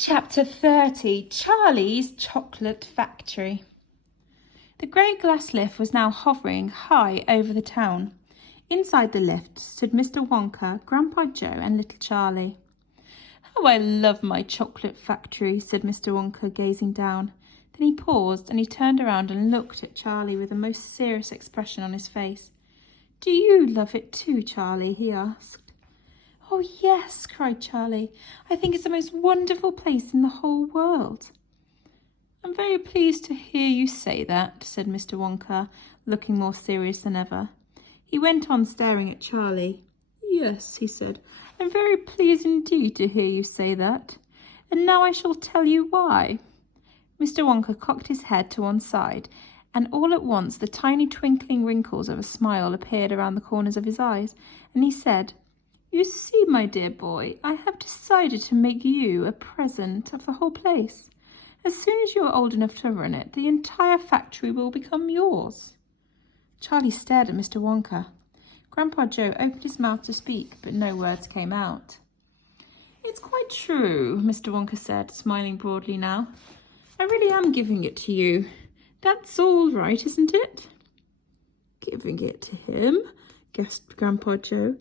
Chapter 30. Charlie's Chocolate Factory. The grey glass lift was now hovering high over the town. Inside the lift stood Mr. Wonka, Grandpa Joe and little Charlie. "How I love my chocolate factory," said Mr. Wonka, gazing down. Then he paused and he turned around and looked at Charlie with a most serious expression on his face. "Do you love it too, Charlie?" he asked. "Oh, yes," cried Charlie. "I think it's the most wonderful place in the whole world." "I'm very pleased to hear you say that," said Mr. Wonka, looking more serious than ever. He went on staring at Charlie. "Yes," he said, "I'm very pleased indeed to hear you say that. And now I shall tell you why." Mr. Wonka cocked his head to one side, and all at once the tiny twinkling wrinkles of a smile appeared around the corners of his eyes, and he said, "You see, my dear boy, I have decided to make you a present of the whole place. As soon as you are old enough to run it, the entire factory will become yours." Charlie stared at Mr. Wonka. Grandpa Joe opened his mouth to speak, but no words came out. "It's quite true," Mr. Wonka said, smiling broadly now. "I really am giving it to you. That's all right, isn't it?" "Giving it to him?" gasped Grandpa Joe.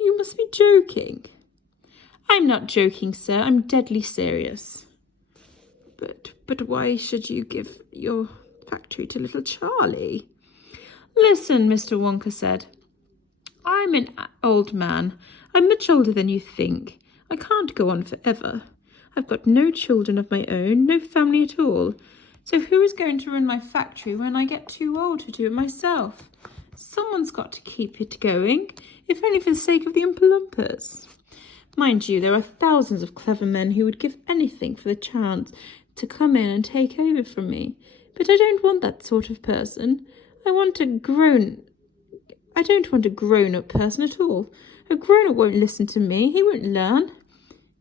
"You must be joking." "I'm not joking, sir. I'm deadly serious." But why should you give your factory to little Charlie?" "Listen," Mr. Wonka said. "I'm an old man. I'm much older than you think. I can't go on forever. I've got no children of my own, no family at all. So who is going to run my factory when I get too old to do it myself? Someone's got to keep it going, if only for the sake of the Oompa Loompas. Mind you, there are thousands of clever men who would give anything for the chance to come in and take over from me. But I don't want that sort of person. I don't want a grown-up person at all. A grown-up won't listen to me. He won't learn.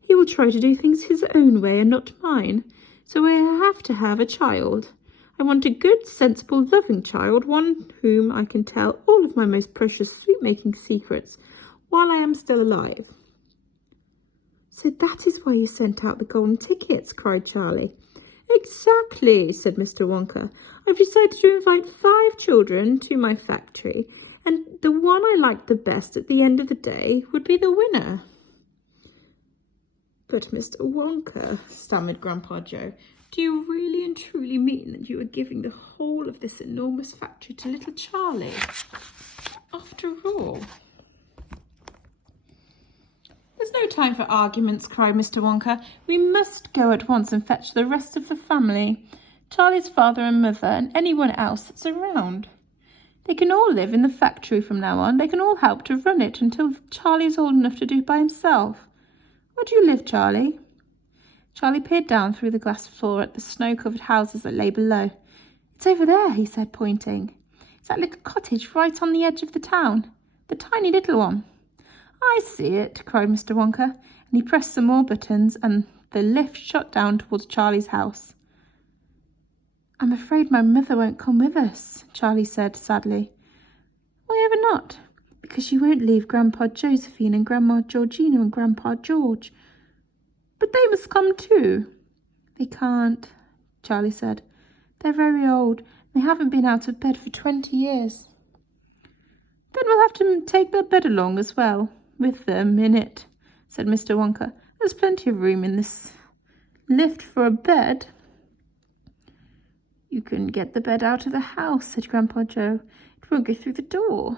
He will try to do things his own way and not mine. So I have to have a child. I want a good, sensible, loving child, one whom I can tell all of my most precious sweet-making secrets while I am still alive." "So that is why you sent out the golden tickets," cried Charlie. "Exactly," said Mr. Wonka. "I've decided to invite 5 children to my factory, and the one I liked the best at the end of the day would be the winner." "But Mr. Wonka," stammered Grandpa Joe, "do you really and truly mean that you are giving the whole of this enormous factory to little Charlie? After all..." "There's no time for arguments," cried Mr. Wonka. "We must go at once and fetch the rest of the family, Charlie's father and mother, and anyone else that's around. They can all live in the factory from now on. They can all help to run it until Charlie's old enough to do it by himself. Where do you live, Charlie?" Charlie peered down through the glass floor at the snow-covered houses that lay below. "It's over there," he said, pointing. "It's that little cottage right on the edge of the town. The tiny little one." "I see it," cried Mr. Wonka, and he pressed some more buttons, and the lift shot down towards Charlie's house. "I'm afraid my mother won't come with us," Charlie said sadly. "Why ever not?" "Because she won't leave Grandpa Josephine and Grandma Georgina and Grandpa George." "But they must come too." "They can't," Charlie said. "They're very old. They haven't been out of bed for 20 years. "Then we'll have to take their bed along as well, with them in it," said Mr. Wonka. "There's plenty of room in this lift for a bed." "You can get the bed out of the house," said Grandpa Joe. "It won't go through the door."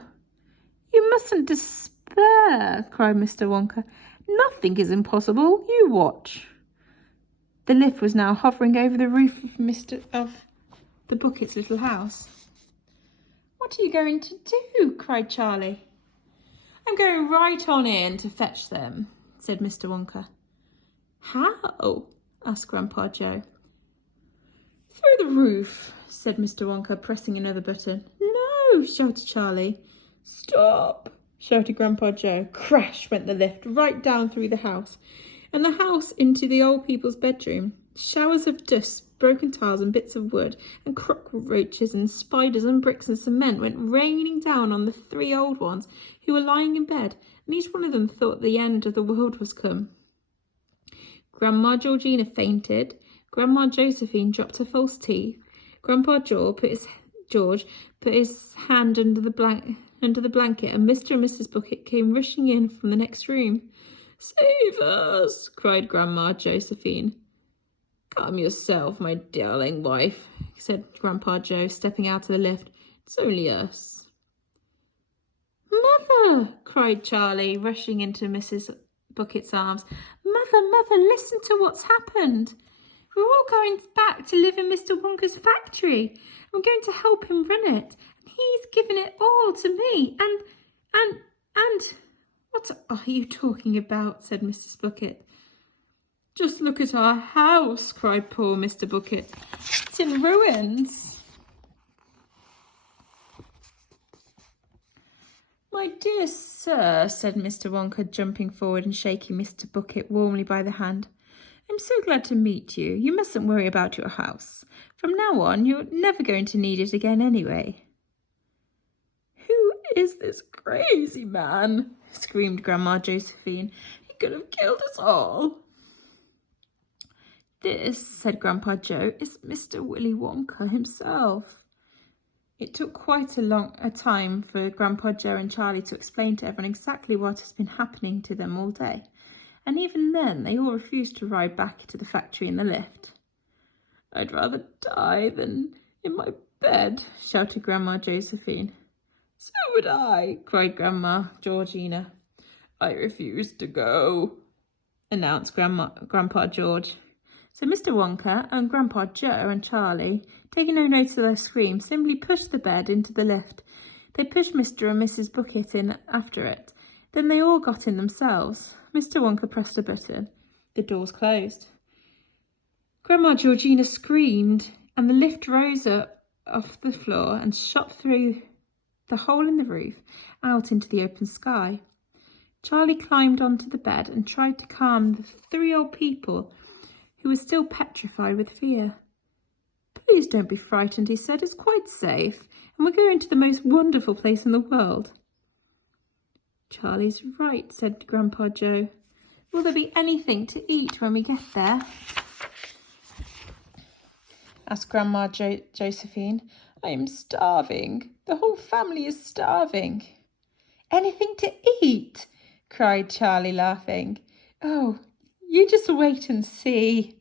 "You mustn't despair," cried Mr. Wonka. "Nothing is impossible. You watch." The lift was now hovering over the roof of the Bucket's little house. "What are you going to do?" cried Charlie. "I'm going right on in to fetch them," said Mr. Wonka. "How?" asked Grandpa Joe. "Through the roof," said Mr. Wonka, pressing another button. "No!" shouted Charlie. "Stop!" shouted Grandpa Joe. Crash went the lift right down through the house, and the house into the old people's bedroom. Showers of dust, broken tiles and bits of wood, and cockroaches and spiders and bricks and cement went raining down on the 3 old ones who were lying in bed, and each one of them thought the end of the world was come. Grandma Georgina fainted. Grandma Josephine dropped her false teeth. Grandpa George put his hand under the blanket, and Mr. and Mrs. Bucket came rushing in from the next room. "Save us!" cried Grandma Josephine. "Calm yourself, my darling wife," said Grandpa Joe, stepping out of the lift. "It's only us." "Mother!" cried Charlie, rushing into Mrs. Bucket's arms. Mother, listen to what's happened. We're all going back to live in Mr. Wonka's factory. I'm going to help him run it. And he's given it all to me. And... What are you talking about?" said Mrs. Bucket. "Just look at our house," cried poor Mr. Bucket. "It's in ruins." "My dear sir," said Mr. Wonka, jumping forward and shaking Mr. Bucket warmly by the hand. "I'm so glad to meet you. You mustn't worry about your house. From now on, you're never going to need it again anyway." "Who is this crazy man?" screamed Grandma Josephine. "He could have killed us all." "This," said Grandpa Joe, "is Mr. Willy Wonka himself." It took quite a time for Grandpa Joe and Charlie to explain to everyone exactly what has been happening to them all day. And even then, they all refused to ride back to the factory in the lift. "I'd rather die than in my bed," shouted Grandma Josephine. "So would I," cried Grandma Georgina. "I refuse to go," announced Grandpa George. So Mr. Wonka and Grandpa Joe and Charlie, taking no notice of their screams, simply pushed the bed into the lift. They pushed Mr. and Mrs. Bucket in after it. Then they all got in themselves. Mr. Wonka pressed a button. The doors closed. Grandma Georgina screamed, and the lift rose up off the floor and shot through the hole in the roof out into the open sky. Charlie climbed onto the bed and tried to calm the three old people who were still petrified with fear. "Please don't be frightened," he said. "It's quite safe, and we're going to the most wonderful place in the world." "Charlie's right," said Grandpa Joe. "Will there be anything to eat when we get there?" asked Grandma Josephine. "I am starving. The whole family is starving." "Anything to eat?" cried Charlie, laughing. "Oh, you just wait and see."